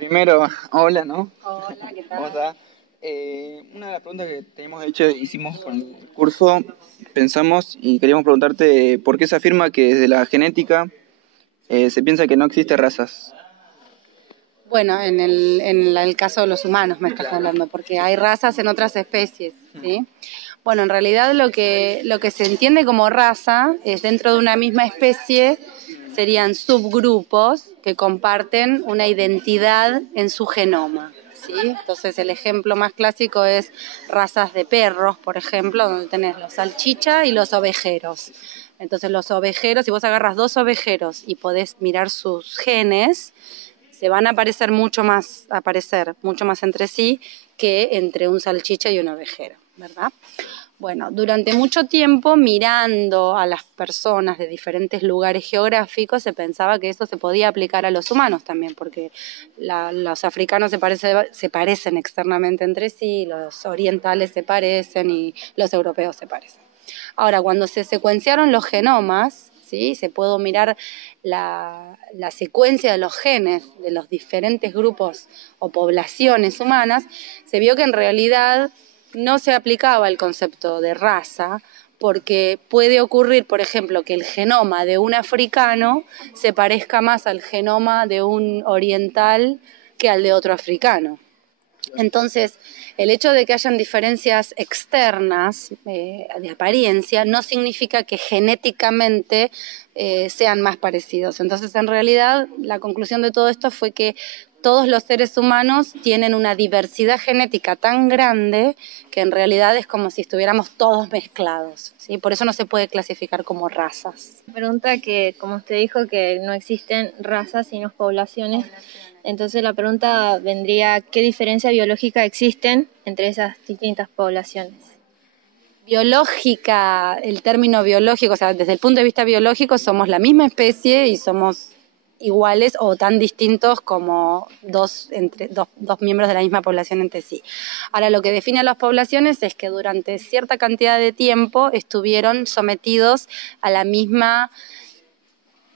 Primero, hola, ¿no? Hola, ¿qué ¿Cómo tal? estás? Una de las preguntas que teníamos hecho, hicimos con el curso, pensamos y queríamos preguntarte por qué se afirma que desde la genética se piensa que no existe razas. Bueno, en el caso de los humanos me estás Claro. hablando, porque hay razas en otras especies, ¿sí? Bueno, en realidad lo que se entiende como raza es dentro de una misma especie serían subgrupos que comparten una identidad en su genoma, ¿sí? Entonces el ejemplo más clásico es razas de perros, por ejemplo, donde tenés los salchicha y los ovejeros. Entonces los ovejeros, si vos agarras dos ovejeros y podés mirar sus genes, se van a aparecer mucho más entre sí que entre un salchicha y un ovejero, ¿verdad? Bueno, durante mucho tiempo, mirando a las personas de diferentes lugares geográficos, se pensaba que eso se podía aplicar a los humanos también, porque los africanos se parecen externamente entre sí, los orientales se parecen y los europeos se parecen. Ahora, cuando se secuenciaron los genomas, ¿sí? Se pudo mirar la secuencia de los genes de los diferentes grupos o poblaciones humanas, se vio que en realidad no se aplicaba el concepto de raza, porque puede ocurrir, por ejemplo, que el genoma de un africano se parezca más al genoma de un oriental que al de otro africano. Entonces, el hecho de que hayan diferencias externas de apariencia no significa que genéticamente sean más parecidos. Entonces, en realidad, la conclusión de todo esto fue que todos los seres humanos tienen una diversidad genética tan grande que en realidad es como si estuviéramos todos mezclados, ¿sí? Por eso no se puede clasificar como razas. Pregunta que, como usted dijo, que no existen razas sino poblaciones. Entonces la pregunta vendría, ¿qué diferencia biológica existen entre esas distintas poblaciones? Biológica, el término biológico, o sea, desde el punto de vista biológico somos la misma especie y somos iguales o tan distintos como dos miembros de la misma población entre sí. Ahora, lo que define a las poblaciones es que durante cierta cantidad de tiempo estuvieron sometidos a la misma,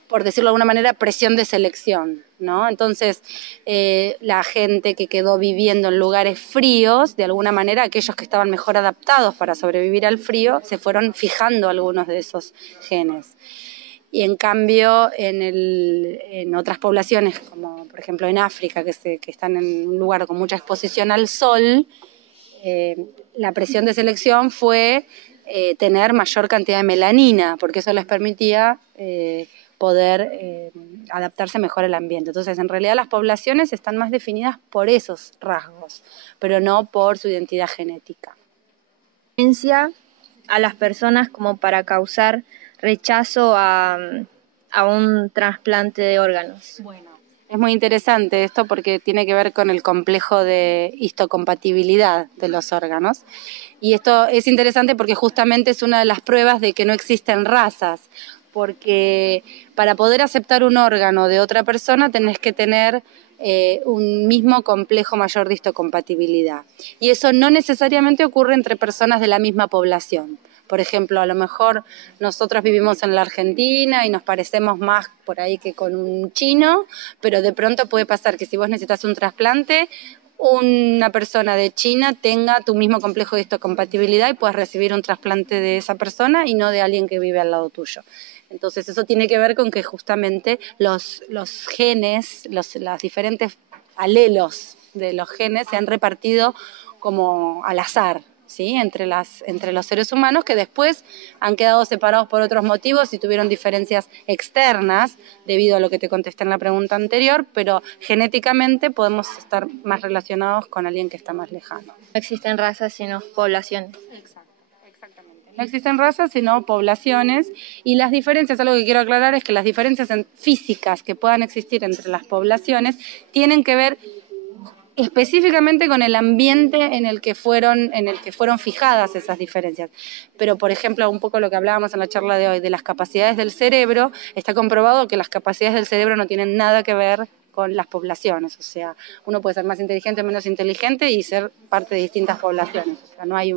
por decirlo de alguna manera, presión de selección, ¿no? Entonces, la gente que quedó viviendo en lugares fríos, de alguna manera, aquellos que estaban mejor adaptados para sobrevivir al frío, se fueron fijando algunos de esos genes. Y en cambio, en otras poblaciones, como por ejemplo en África, que están en un lugar con mucha exposición al sol, la presión de selección fue tener mayor cantidad de melanina, porque eso les permitía poder adaptarse mejor al ambiente. Entonces, en realidad las poblaciones están más definidas por esos rasgos, pero no por su identidad genética. A las personas como para causar rechazo a un trasplante de órganos. Bueno, es muy interesante esto porque tiene que ver con el complejo de histocompatibilidad de los órganos. Y esto es interesante porque justamente es una de las pruebas de que no existen razas, porque para poder aceptar un órgano de otra persona tenés que tener un mismo complejo mayor de histocompatibilidad. Y eso no necesariamente ocurre entre personas de la misma población. Por ejemplo, a lo mejor nosotros vivimos en la Argentina y nos parecemos más por ahí que con un chino, pero de pronto puede pasar que si vos necesitas un trasplante, una persona de China tenga tu mismo complejo de histocompatibilidad y puedas recibir un trasplante de esa persona y no de alguien que vive al lado tuyo. Entonces eso tiene que ver con que justamente los genes, los diferentes alelos de los genes se han repartido como al azar, ¿sí? entre los seres humanos, que después han quedado separados por otros motivos y tuvieron diferencias externas debido a lo que te contesté en la pregunta anterior, pero genéticamente podemos estar más relacionados con alguien que está más lejano. No existen razas sino poblaciones. Exactamente. No existen razas, sino poblaciones, y las diferencias, algo que quiero aclarar es que las diferencias físicas que puedan existir entre las poblaciones tienen que ver específicamente con el ambiente en el que fueron fijadas esas diferencias. Pero, por ejemplo, un poco lo que hablábamos en la charla de hoy, de las capacidades del cerebro, está comprobado que las capacidades del cerebro no tienen nada que ver con las poblaciones. O sea, uno puede ser más inteligente o menos inteligente y ser parte de distintas poblaciones. O sea, no hay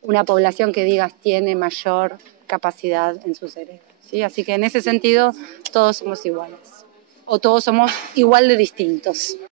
una población que digas tiene mayor capacidad en su cerebro, ¿sí? Así que en ese sentido todos somos iguales. o todos somos igual de distintos.